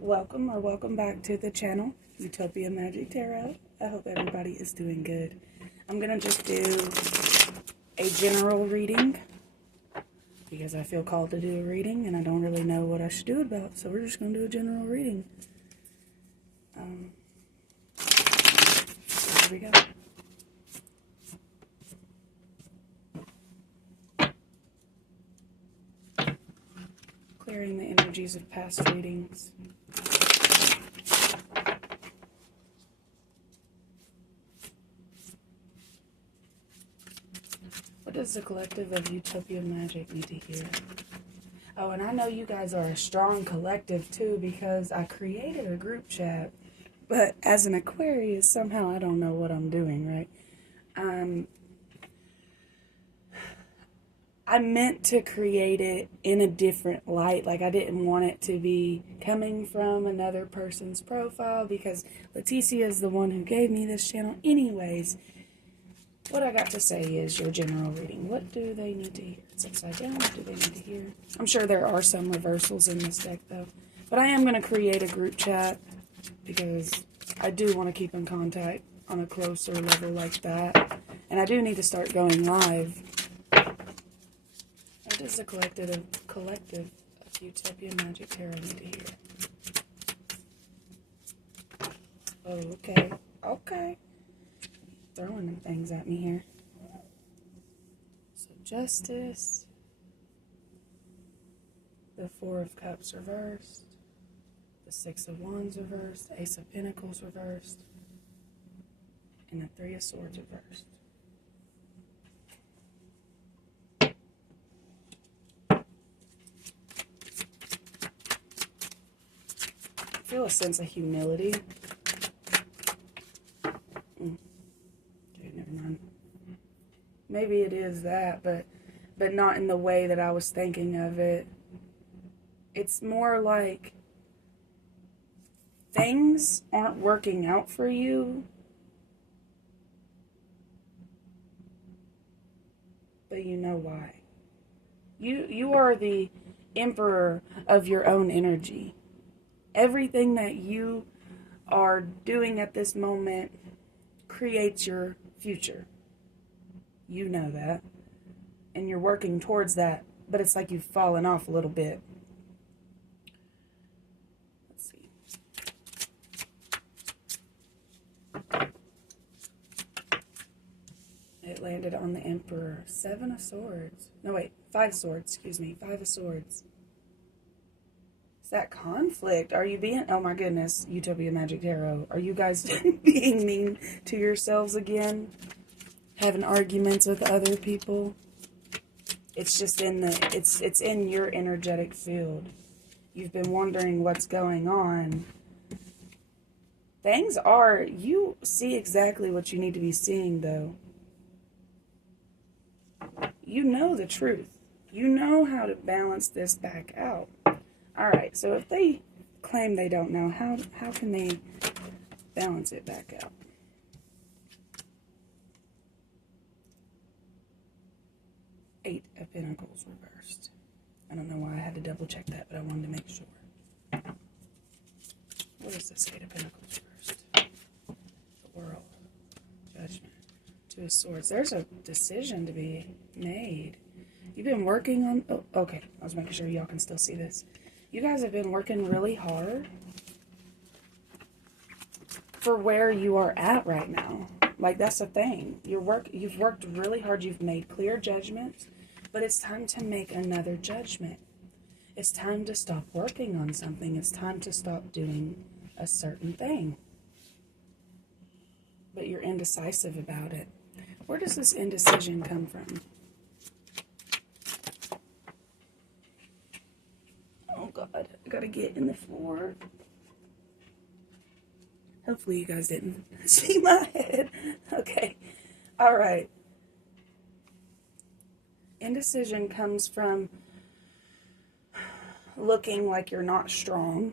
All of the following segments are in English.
Welcome back to the channel, Utopia Magic Tarot. I hope everybody is doing good. I'm going to just do a general reading because I feel called to do a reading and I don't really know what I should do about, so we're just going to do a general reading. Here we go. Clearing the energies of past readings. What does the collective of Utopia Magic need to hear? Oh, and I know you guys are a strong collective too because I created a group chat, but as an Aquarius, somehow I don't know what I'm doing, right? I meant to create it in a different light. Like, I didn't want it to be coming from another person's profile because Leticia is the one who gave me this channel. Anyways, what I got to say is your general reading. What do they need to hear? It's upside down. What do they need to hear? I'm sure there are some reversals in this deck, though. But I am going to create a group chat because I do want to keep in contact on a closer level like that. And I do need to start going live. What does the collective of Utopia Magic Tarot need to hear? Oh, okay. Okay. Throwing them things at me here. So Justice. The Four of Cups reversed. The Six of Wands reversed. Ace of Pentacles reversed. And the Three of Swords reversed. I feel a sense of humility. Okay, never mind. Maybe it is that, but not in the way that I was thinking of it. It's more like things aren't working out for you, but you know why. You are the emperor of your own energy. Everything that you are doing at this moment creates your future. You know that. And you're working towards that, but it's like you've fallen off a little bit. Let's see. It landed on the Emperor. 7 of Swords. No, wait. 5 Swords. Excuse me. 5 of Swords. Is that conflict? Are you being... Oh my goodness. Utopia Magic Tarot. Are you guys being mean to yourselves again? Having arguments with other people? It's just in the... It's in your energetic field. You've been wondering what's going on. Things are... You see exactly what you need to be seeing, though. You know the truth. You know how to balance this back out. Alright, so if they claim they don't know, how can they balance it back out? Eight of Pentacles reversed. I don't know why I had to double check that, but I wanted to make sure. What is this Eight of Pentacles reversed? The World. Judgment. 2 of Swords. There's a decision to be made. You've been working on... Oh, okay. I was making sure y'all can still see this. You guys have been working really hard for where you are at right now. Like, that's the thing. You've worked really hard. You've made clear judgments, but it's time to make another judgment. It's time to stop working on something. It's time to stop doing a certain thing. But you're indecisive about it. Where does this indecision come from? Oh God, I gotta get in the floor. Hopefully you guys didn't see my head. Okay, all right. Indecision comes from looking like you're not strong.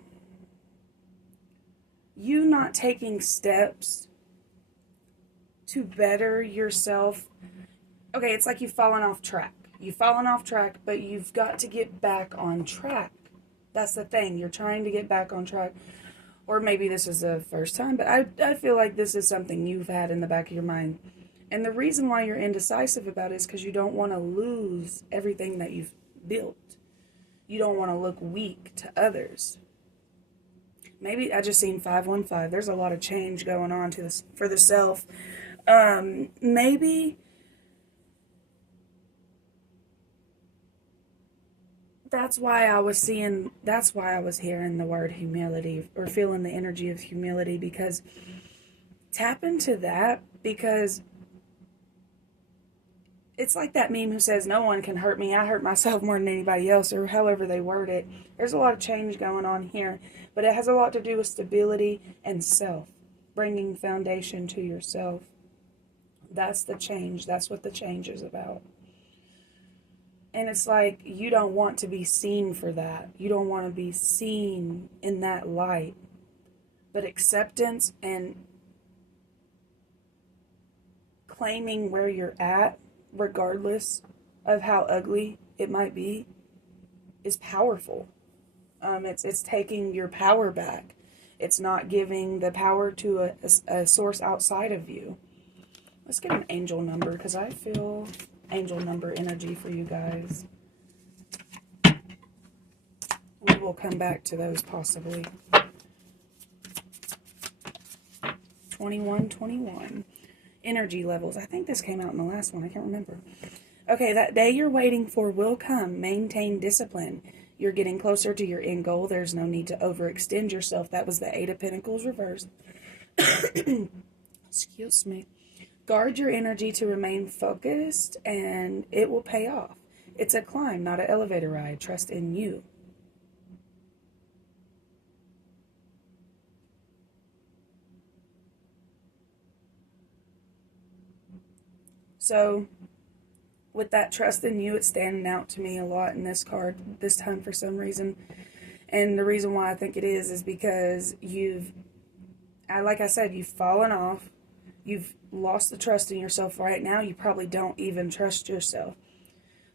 You not taking steps to better yourself. Okay, it's like you've fallen off track. You've fallen off track, but you've got to get back on track. That's the thing. You're trying to get back on track. Or maybe this is the first time, but I feel like this is something you've had in the back of your mind. And the reason why you're indecisive about it is because you don't want to lose everything that you've built. You don't want to look weak to others. Maybe I just seen 515. There's a lot of change going on to this for the self. Maybe that's why I was hearing the word humility or feeling the energy of humility, because tap into that, because it's like that meme who says no one can hurt me, I hurt myself more than anybody else, or however they word it. There's a lot of change going on here, but it has a lot to do with stability and self, bringing foundation to yourself. That's the change. That's what the change is about. And it's like, you don't want to be seen for that. You don't want to be seen in that light. But acceptance and claiming where you're at, regardless of how ugly it might be, is powerful. It's taking your power back. It's not giving the power to a source outside of you. Let's get an angel number, because I feel angel number energy for you guys. We will come back to those possibly. 2121. Energy levels. I think this came out in the last one. I can't remember. Okay, that day you're waiting for will come. Maintain discipline. You're getting closer to your end goal. There's no need to overextend yourself. That was the Eight of Pentacles reversed. Excuse me. Guard your energy to remain focused, and it will pay off. It's a climb, not an elevator ride. Trust in you. So, with that trust in you, it's standing out to me a lot in this card this time for some reason. And the reason why I think it is because like I said, you've fallen off. You've lost the trust in yourself right now. You probably don't even trust yourself.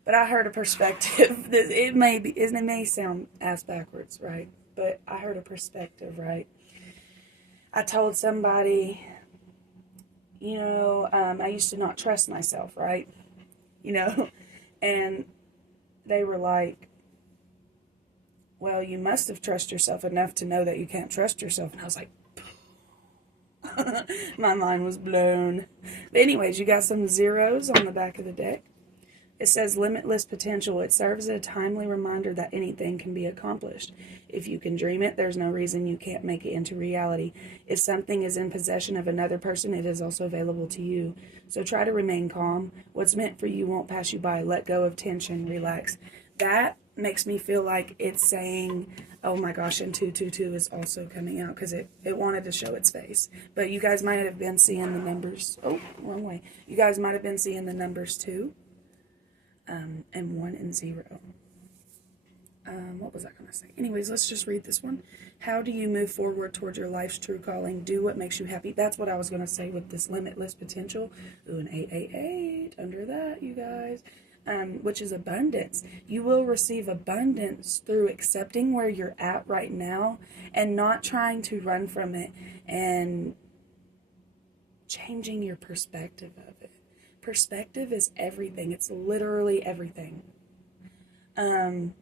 But I heard a perspective. It may sound ass backwards, right? But I heard a perspective, right? I told somebody, I used to not trust myself, right? And they were like, well, you must have trusted yourself enough to know that you can't trust yourself. And I was like, my mind was blown. But anyways, you got some zeros on the back of the deck. It says limitless potential. It serves as a timely reminder that anything can be accomplished. If you can dream it, there's no reason you can't make it into reality. If something is in possession of another person, it is also available to you. So try to remain calm. What's meant for you won't pass you by. Let go of tension. Relax. That makes me feel like it's saying, oh my gosh, and 222 is also coming out, because it wanted to show its face. But you guys might have been seeing the numbers. Oh, wrong way. You guys might have been seeing the numbers 2 and 1 and 0. What was I going to say? Anyways, let's just read this one. How do you move forward towards your life's true calling? Do what makes you happy. That's what I was going to say with this limitless potential. Ooh, an 888 under that, you guys. Which is abundance. You will receive abundance through accepting where you're at right now and not trying to run from it, and changing your perspective of it. Perspective is everything. It's literally everything. And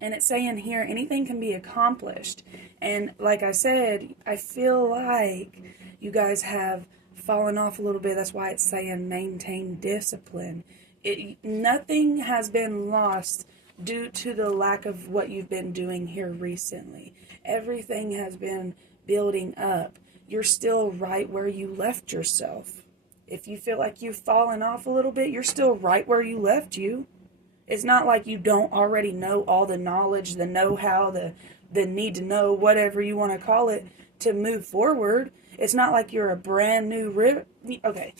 it's saying here, anything can be accomplished. And like I said, I feel like you guys have fallen off a little bit. That's why it's saying maintain discipline. Nothing has been lost due to the lack of what you've been doing here recently. Everything has been building up. You're still right where you left yourself. If you feel like you've fallen off a little bit, you're still right where you left you. It's not like you don't already know all the knowledge, the know-how, the need to know, whatever you want to call it, to move forward. It's not like you're a brand new Okay.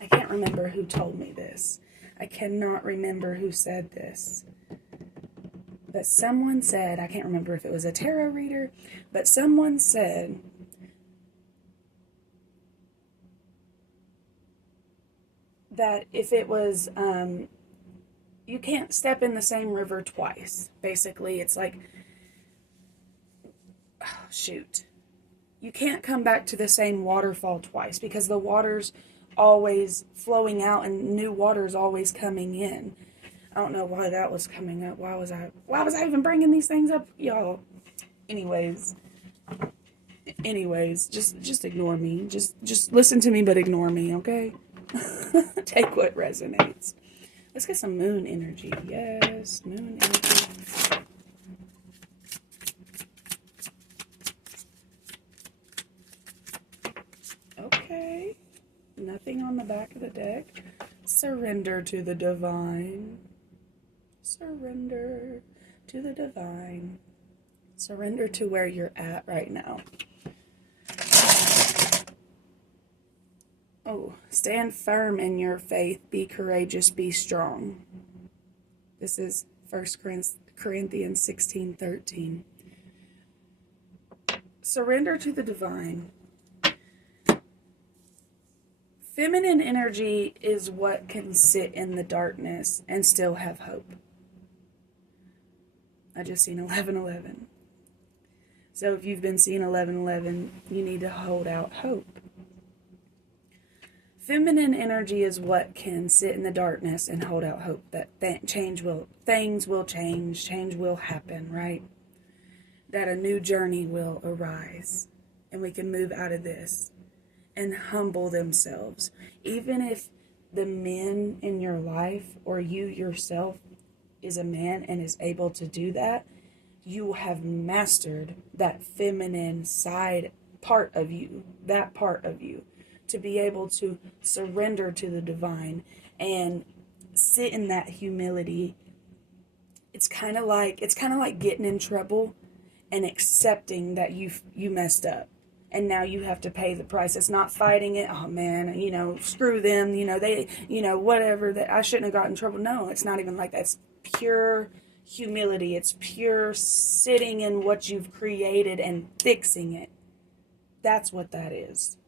I can't remember who told me this. I cannot remember who said this. But someone said, I can't remember if it was a tarot reader, but someone said that if it was you can't step in the same river twice. Basically, it's like, oh, shoot. You can't come back to the same waterfall twice because the water's always flowing out and new water's always coming in. I don't know why that was coming up. Why was I even bringing these things up, y'all? Anyways, just ignore me. Just listen to me, but ignore me, okay? Take what resonates. Let's get some moon energy. Yes, moon energy. Okay. Nothing on the back of the deck. Surrender to the divine. Surrender to the divine. Surrender to where you're at right now. Oh, stand firm in your faith. Be courageous. Be strong. This is 1 Corinthians 16:13. Surrender to the divine. Feminine energy is what can sit in the darkness and still have hope. I just seen 11:11. So if you've been seeing 11:11, you need to hold out hope. Feminine energy is what can sit in the darkness and hold out hope that things will change, change will happen, right? That a new journey will arise and we can move out of this and humble themselves. Even if the men in your life or you yourself is a man and is able to do that, you have mastered that feminine side part of you, that part of you, to be able to surrender to the divine and sit in that humility. It's kind of like getting in trouble and accepting that you messed up. And now you have to pay the price. It's not fighting it. Oh man, screw them. They, whatever. That I shouldn't have gotten in trouble. No, it's not even like that. It's pure humility. It's pure sitting in what you've created and fixing it. That's what that is.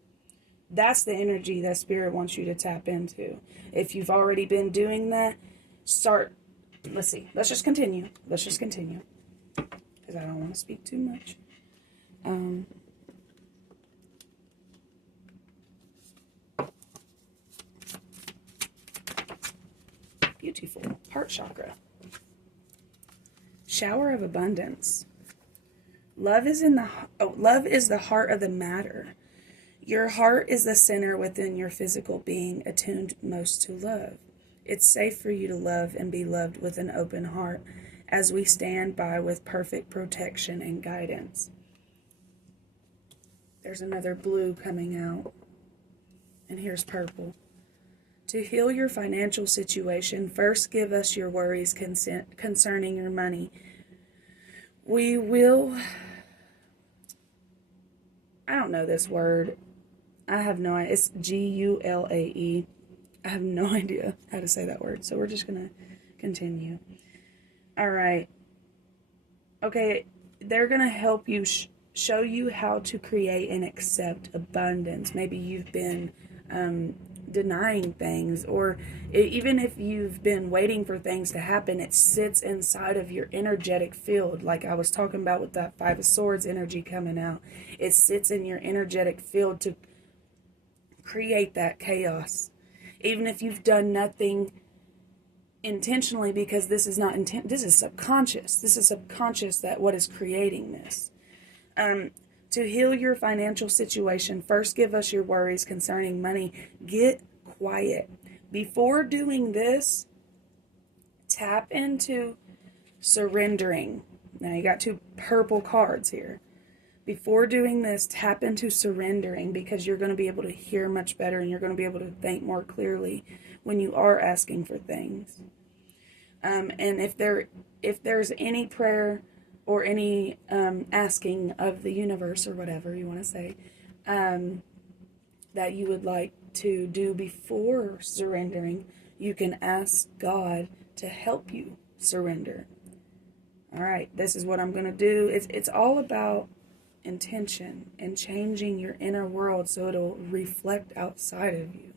That's the energy that Spirit wants you to tap into. If you've already been doing that, let's see. Let's just continue. Because I don't want to speak too much. Beautiful. Heart chakra. Shower of abundance. Love is the heart of the matter. Your heart is the center within your physical being, attuned most to love. It's safe for you to love and be loved with an open heart as we stand by with perfect protection and guidance. There's another blue coming out. And here's purple. To heal your financial situation, first give us your worries concerning your money. We will... I don't know this word. I have no idea. It's Gulae. I have no idea how to say that word. So we're just going to continue. All right. Okay. They're going to help you show you how to create and accept abundance. Maybe you've been denying things, or even if you've been waiting for things to happen, it sits inside of your energetic field. Like I was talking about with that Five of Swords energy coming out. It sits in your energetic field to create that chaos. Even if you've done nothing intentionally, because this is not this is subconscious. This is subconscious that what is creating this. To heal your financial situation, first give us your worries concerning money. Get quiet. Before doing this, tap into surrendering. Now you got two purple cards here. Before doing this, tap into surrendering, because you're going to be able to hear much better and you're going to be able to think more clearly when you are asking for things. And if there's any prayer or any asking of the universe or whatever you want to say, that you would like to do before surrendering, you can ask God to help you surrender. All right, this is what I'm going to do. It's all about intention and changing your inner world so it'll reflect outside of you.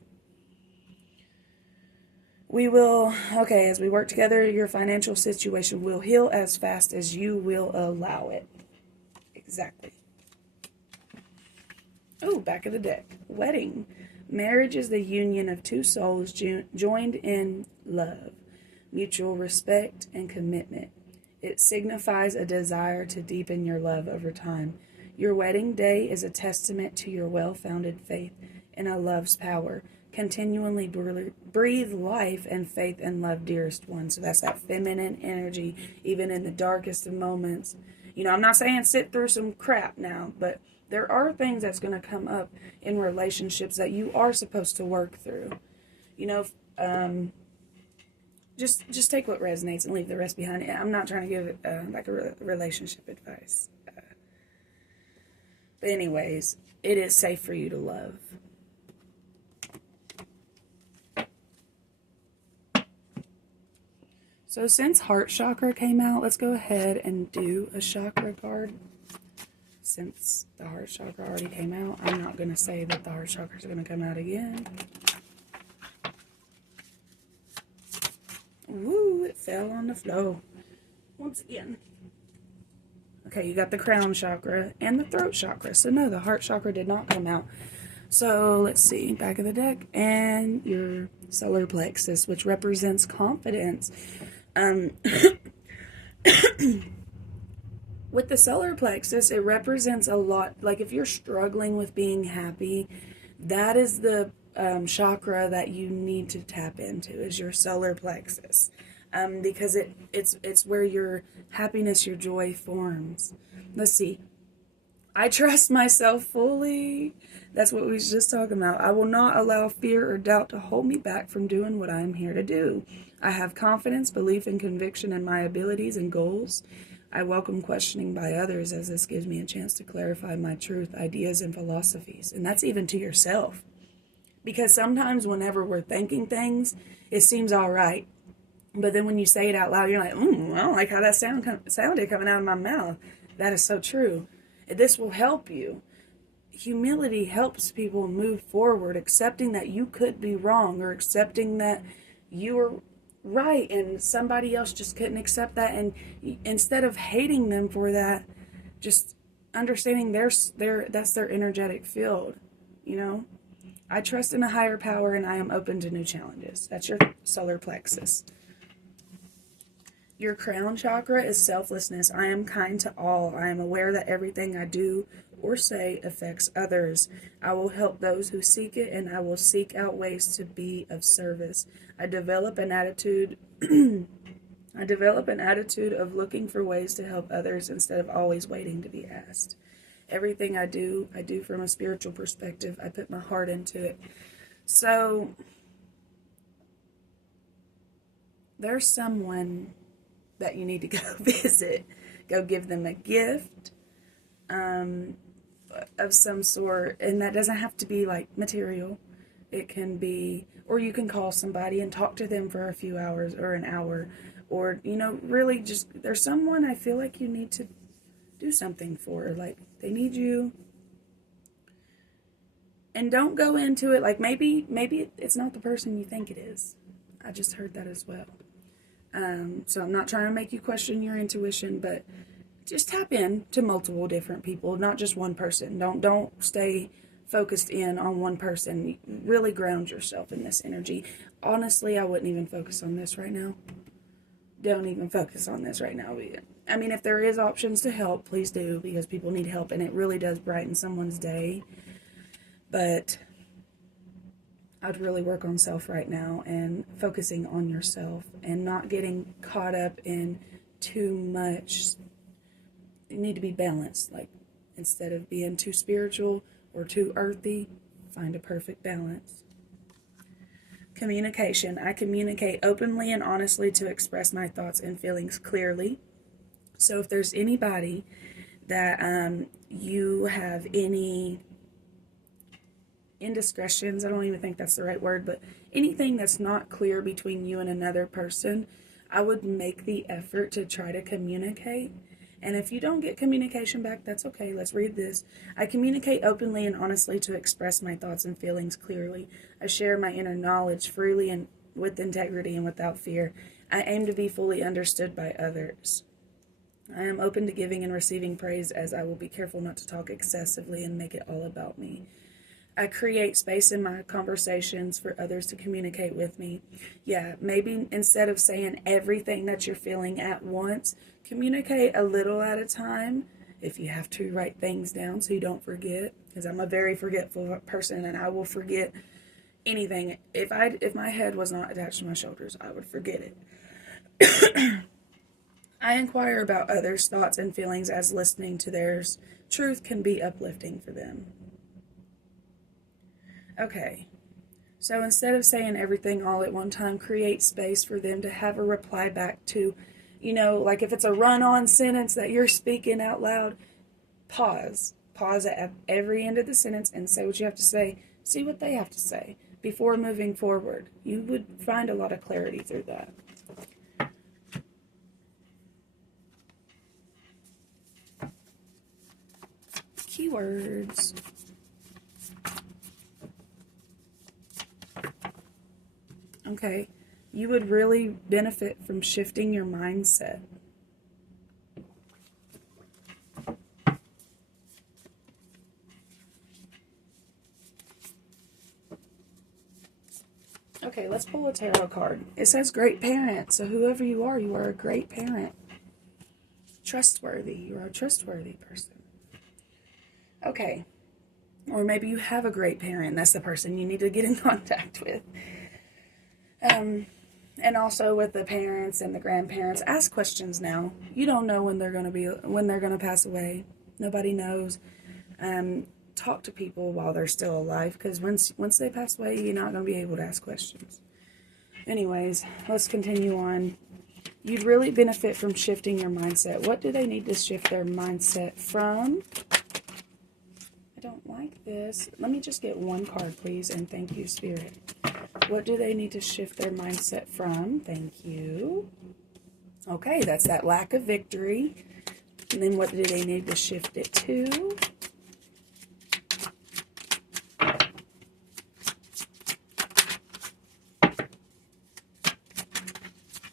as we work together, your financial situation will heal as fast as you will allow it. Exactly. Oh, back of the deck. Wedding. Marriage is the union of two souls joined in love, mutual respect, and commitment. It signifies a desire to deepen your love over time. Your wedding day is a testament to your well-founded faith in a love's power. Continually breathe life and faith and love, dearest one. So that's that feminine energy, even in the darkest of moments. I'm not saying sit through some crap now, but there are things that's going to come up in relationships that you are supposed to work through. Just take what resonates and leave the rest behind. I'm not trying to give it relationship advice. But anyways, it is safe for you to love. So since heart chakra came out, let's go ahead and do a chakra card. Since the heart chakra already came out, I'm not going to say that the heart chakra is going to come out again. Woo, it fell on the floor. Once again. Okay, you got the crown chakra and the throat chakra. So no, the heart chakra did not come out. So let's see, back of the deck. And your solar plexus, which represents confidence. With the solar plexus, it represents a lot, like if you're struggling with being happy, that is the chakra that you need to tap into, is your solar plexus. Because it's where your happiness, your joy forms. Let's see. I trust myself fully. That's what we was just talking about. I will not allow fear or doubt to hold me back from doing what I am here to do. I have confidence, belief, and conviction in my abilities and goals. I welcome questioning by others, as this gives me a chance to clarify my truth, ideas, and philosophies. And that's even to yourself. Because sometimes whenever we're thinking things, it seems all right. But then when you say it out loud, you're like, I don't like how that sounded coming out of my mouth. That is so true. This will help you. Humility helps people move forward, accepting that you could be wrong, or accepting that you were right and somebody else just couldn't accept that. And instead of hating them for that, just understanding that's their energetic field. I trust in a higher power and I am open to new challenges. That's your solar plexus. Your crown chakra is selflessness. I am kind to all. I am aware that everything I do or say affects others. I will help those who seek it, and I will seek out ways to be of service. I develop an attitude of looking for ways to help others instead of always waiting to be asked. Everything I do from a spiritual perspective. I put my heart into it. So there's someone that you need to go visit. Go give them a gift of some sort. And that doesn't have to be like material. It can be, or you can call somebody and talk to them for a few hours or an hour. Or, really just, there's someone I feel like you need to do something for. Like, they need you. And don't go into it like maybe it's not the person you think it is. I just heard that as well. So I'm not trying to make you question your intuition, but just tap in to multiple different people, not just one person. Don't stay focused in on one person. Really ground yourself in this energy. Honestly, I wouldn't even focus on this right now. Don't even focus on this right now. I mean, if there is options to help, please do, because people need help, and it really does brighten someone's day. But I'd really work on self right now and focusing on yourself and not getting caught up in too much. You need to be balanced. Like, instead of being too spiritual or too earthy, find a perfect balance. Communication. I communicate openly and honestly to express my thoughts and feelings clearly. So if there's anybody that you have any indiscretions, I don't even think that's the right word, but anything that's not clear between you and another person, I would make the effort to try to communicate. And if you don't get communication back, that's okay. Let's read this. I communicate openly and honestly to express my thoughts and feelings clearly. I share my inner knowledge freely and with integrity and without fear. I aim to be fully understood by others. I am open to giving and receiving praise, as I will be careful not to talk excessively and make it all about me. I create space in my conversations for others to communicate with me. Yeah, maybe instead of saying everything that you're feeling at once, communicate a little at a time. If you have to, write things down so you don't forget, because I'm a very forgetful person and I will forget anything. If my head was not attached to my shoulders, I would forget it. I inquire about others' thoughts and feelings, as listening to theirs truth can be uplifting for them. Okay, so instead of saying everything all at one time, create space for them to have a reply back to, like if it's a run-on sentence that you're speaking out loud, pause at every end of the sentence and say what you have to say. See what they have to say before moving forward. You would find a lot of clarity through that. Keywords. Okay, you would really benefit from shifting your mindset. Okay, let's pull a tarot card. It says great parent, so whoever you are a great parent. Trustworthy, you are a trustworthy person. Okay, or maybe you have a great parent, that's the person you need to get in contact with. And also with the parents and the grandparents, ask questions now. You don't know when they're going to pass away. Nobody knows. Talk to people while they're still alive, because once they pass away, you're not going to be able to ask questions. Anyways, let's continue on. You'd really benefit from shifting your mindset. What do they need to shift their mindset from? I don't like this. Let me just get one card, please, and thank you, Spirit. What do they need to shift their mindset from? Thank you. Okay, that's that lack of victory. And then what do they need to shift it to?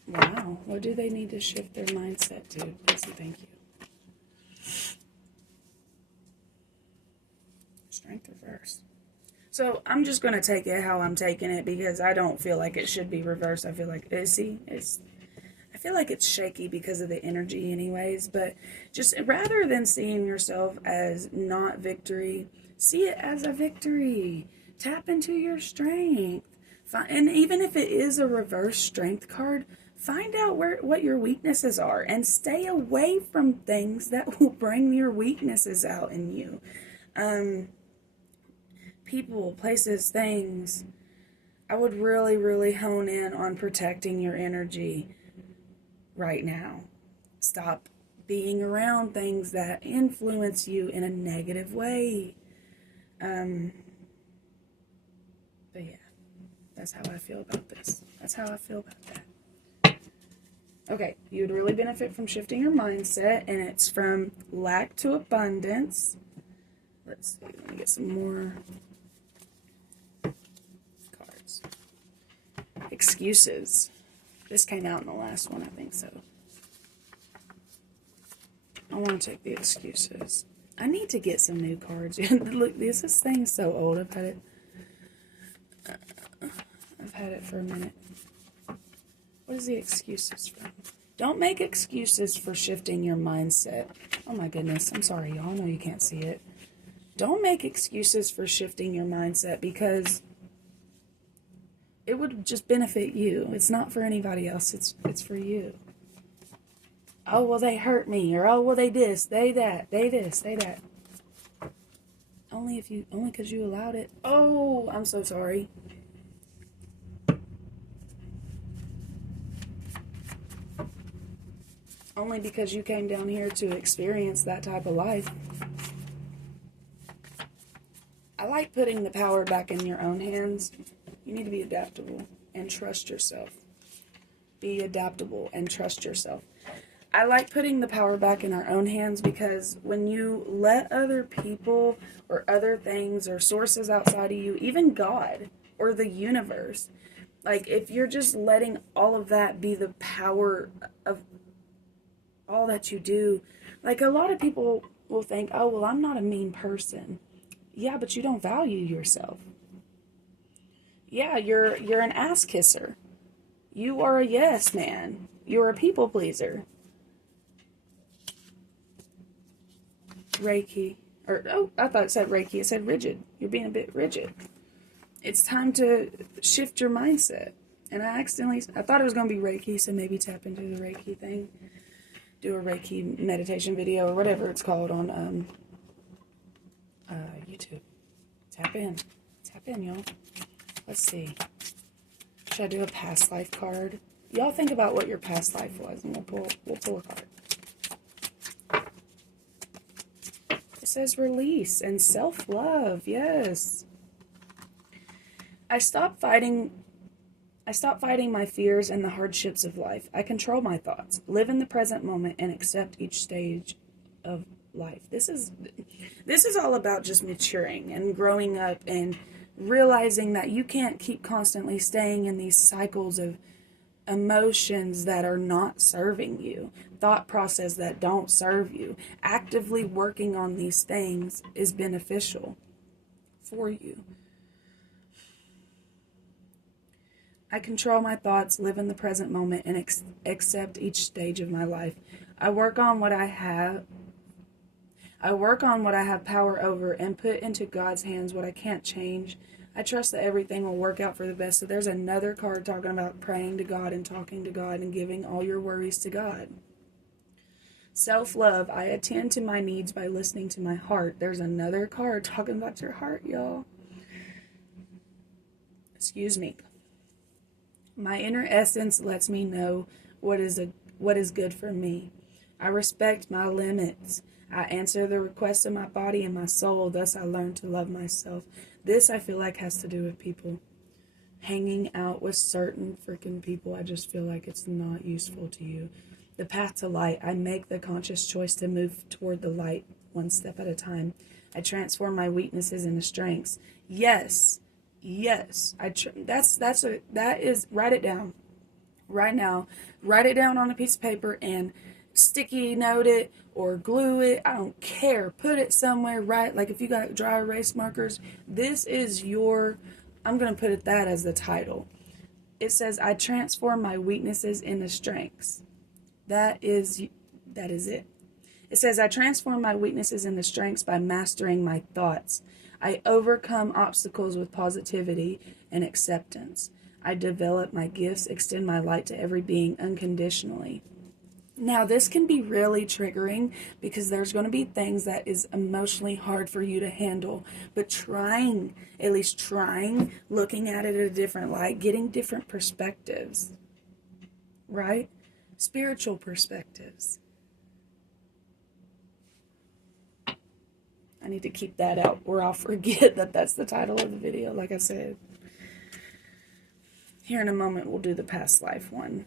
Wow, what do they need to shift their mindset to? Please and thank you. Strength reverse. So I'm just going to take it how I'm taking it, because I don't feel like it should be reversed. I feel like, I feel like it's shaky because of the energy anyways, but just rather than seeing yourself as not victory, see it as a victory. Tap into your strength. And even if it is a reverse strength card, find out what your weaknesses are and stay away from things that will bring your weaknesses out in you. People, places, things. I would really, really hone in on protecting your energy right now. Stop being around things that influence you in a negative way. But yeah, that's how I feel about this. That's how I feel about that. Okay, you would really benefit from shifting your mindset, and it's from lack to abundance. Let's see, let me get some more cards. Excuses. This came out in the last one, I think so. I want to take the excuses. I need to get some new cards. Look, this thing's so old. I've had it for a minute. What is the excuses from? Don't make excuses for shifting your mindset. Oh my goodness. I'm sorry, y'all. I know you can't see it. Don't make excuses for shifting your mindset, because it would just benefit you. It's not for anybody else. It's for you. Oh, well, they hurt me. Or, oh, well, they this, they that, they this, they that. Only because you allowed it. Oh, I'm so sorry. Only because you came down here to experience that type of life. I like putting the power back in your own hands. You need to be adaptable and trust yourself. Be adaptable and trust yourself. I like putting the power back in our own hands, because when you let other people or other things or sources outside of you, even God or the universe, Like, if you're just letting all of that be the power of all that you do, like, a lot of people will think, oh, well, I'm not a mean person. Yeah, but you don't value yourself. Yeah, you're an ass kisser. You are a yes man. You're a people pleaser. Reiki. Or, oh, I thought it said Reiki. It said rigid. You're being a bit rigid. It's time to shift your mindset. And I thought it was going to be Reiki, so maybe tap into the Reiki thing. Do a Reiki meditation video or whatever it's called on YouTube. Tap in, y'all. Let's see. Should I do a past life card? Y'all think about what your past life was, and we'll pull a card. It says release and self-love. Yes. I stopped fighting my fears and the hardships of life. I control my thoughts, live in the present moment, and accept each stage of life. This is all about just maturing and growing up and realizing that you can't keep constantly staying in these cycles of emotions that are not serving you, thought process that don't serve you. Actively working on these things is beneficial for you. I control my thoughts, live in the present moment, and accept each stage of my life. I work on what I have power over and put into God's hands what I can't change. I trust that everything will work out for the best. So there's another card talking about praying to God and talking to God and giving all your worries to God. Self-love. I attend to my needs by listening to my heart. There's another card talking about your heart, y'all. Excuse me. My inner essence lets me know what is good for me. I respect my limits. I answer the requests of my body and my soul. Thus I learn to love myself. This, I feel like, has to do with people. Hanging out with certain freaking people, I just feel like it's not useful to you. The path to light. I make the conscious choice to move toward the light one step at a time. I transform my weaknesses into strengths. Yes. That is, write it down right now. Write it down on a piece of paper and sticky note it or glue it. I don't care. Put it somewhere, right? Like if you got dry erase markers, this is I'm going to put that as the title. It says, I transform my weaknesses into strengths. That is it. It says, I transform my weaknesses into strengths by mastering my thoughts. I overcome obstacles with positivity and acceptance. I develop my gifts, extend my light to every being unconditionally. Now, this can be really triggering because there's going to be things that is emotionally hard for you to handle. But at least trying, looking at it in a different light, getting different perspectives, right? Spiritual perspectives. I need to keep that out or I'll forget that that's the title of the video, like I said. Here in a moment, we'll do the past life one.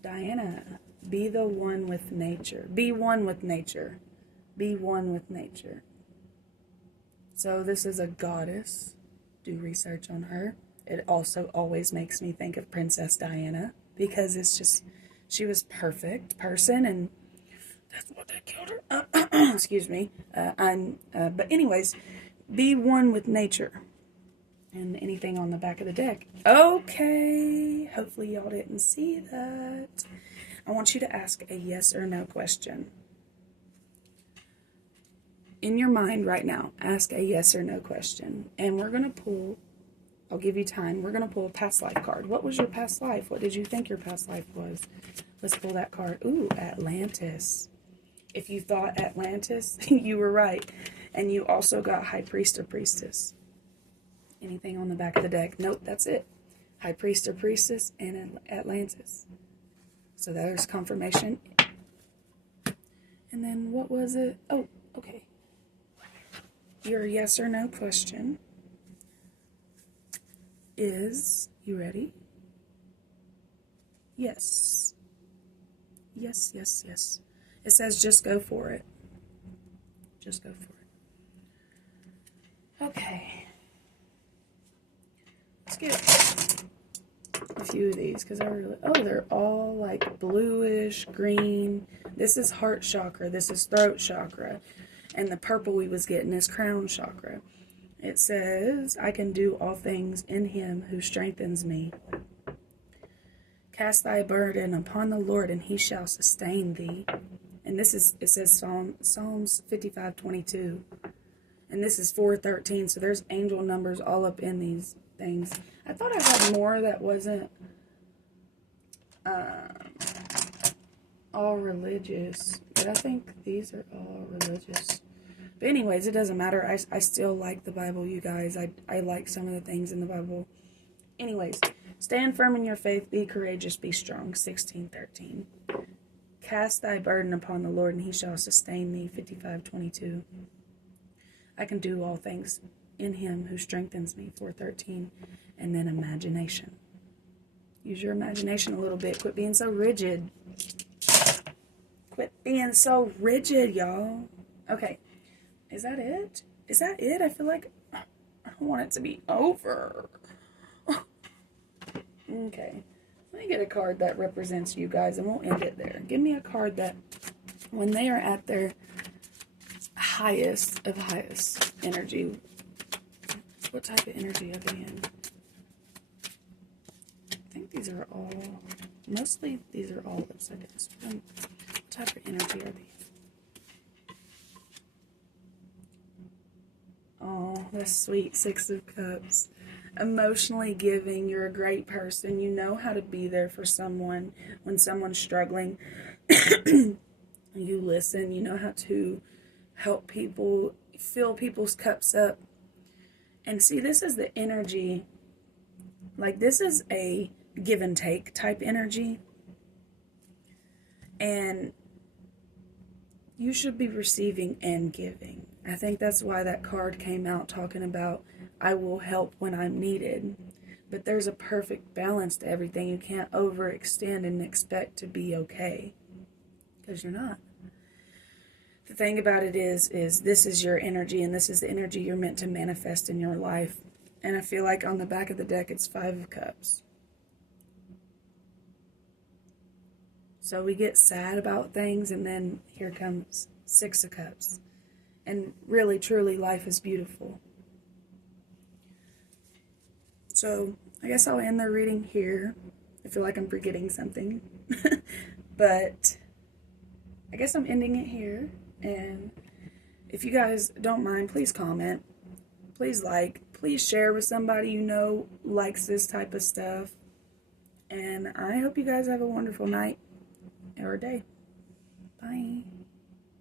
Diana, be the one with nature. Be one with nature. Be one with nature. So this is a goddess. Do research on her. It also always makes me think of Princess Diana because it's just, she was perfect person and that's what they killed her. Excuse me. But anyways, be one with nature. And anything on the back of the deck. Okay. Hopefully y'all didn't see that. I want you to ask a yes or no question. In your mind right now, ask a yes or no question. And we're going to pull, I'll give you time. We're going to pull a past life card. What was your past life? What did you think your past life was? Let's pull that card. Ooh, Atlantis. If you thought Atlantis, you were right. And you also got High Priest or Priestess. Anything on the back of the deck? Nope, that's it. High Priest or Priestess and Atlantis. So there's confirmation. And then what was it? Oh, okay. Your yes or no question is, you ready? Yes. Yes, yes, yes. It says just go for it. Just go for it. Okay. Let's get a few of these because I really... Oh, they're all like bluish, green. This is heart chakra. This is throat chakra. And the purple we was getting is crown chakra. It says, I can do all things in him who strengthens me. Cast thy burden upon the Lord, and he shall sustain thee. And this is, it says Psalms 55:22. And this is 4:13. So there's angel numbers all up in these things. I thought I had more that wasn't all religious. But I think these are all religious. But anyways, it doesn't matter. I still like the Bible, you guys. I like some of the things in the Bible. Anyways, stand firm in your faith. Be courageous. Be strong. 16:13. Cast thy burden upon the Lord, and he shall sustain thee. 55:22. I can do all things in him who strengthens me. 4:13. And then imagination. Use your imagination a little bit. Quit being so rigid. Quit being so rigid, y'all. Okay. Is that it? Is that it? I feel like I want it to be over. Okay. Let me get a card that represents you guys, and we'll end it there. Give me a card that, when they are at their highest of highest energy, what type of energy are they in? I think these are all, mostly these are all upside down. What type of energy are these? Oh, that's sweet. 6 of Cups. Emotionally giving. You're a great person. You know how to be there for someone when someone's struggling. You listen. You know how to help people, fill people's cups up. And see, this is the energy. Like, this is a give and take type energy. And you should be receiving and giving. I think that's why that card came out talking about, I will help when I'm needed. But there's a perfect balance to everything. You can't overextend and expect to be okay. Because you're not. The thing about it is this is your energy, and this is the energy you're meant to manifest in your life. And I feel like on the back of the deck, it's 5 of Cups. So we get sad about things, and then here comes 6 of Cups. And really, truly, life is beautiful. So, I guess I'll end the reading here. I feel like I'm forgetting something. But, I guess I'm ending it here. And if you guys don't mind, please comment. Please like. Please share with somebody you know likes this type of stuff. And I hope you guys have a wonderful night or day. Bye.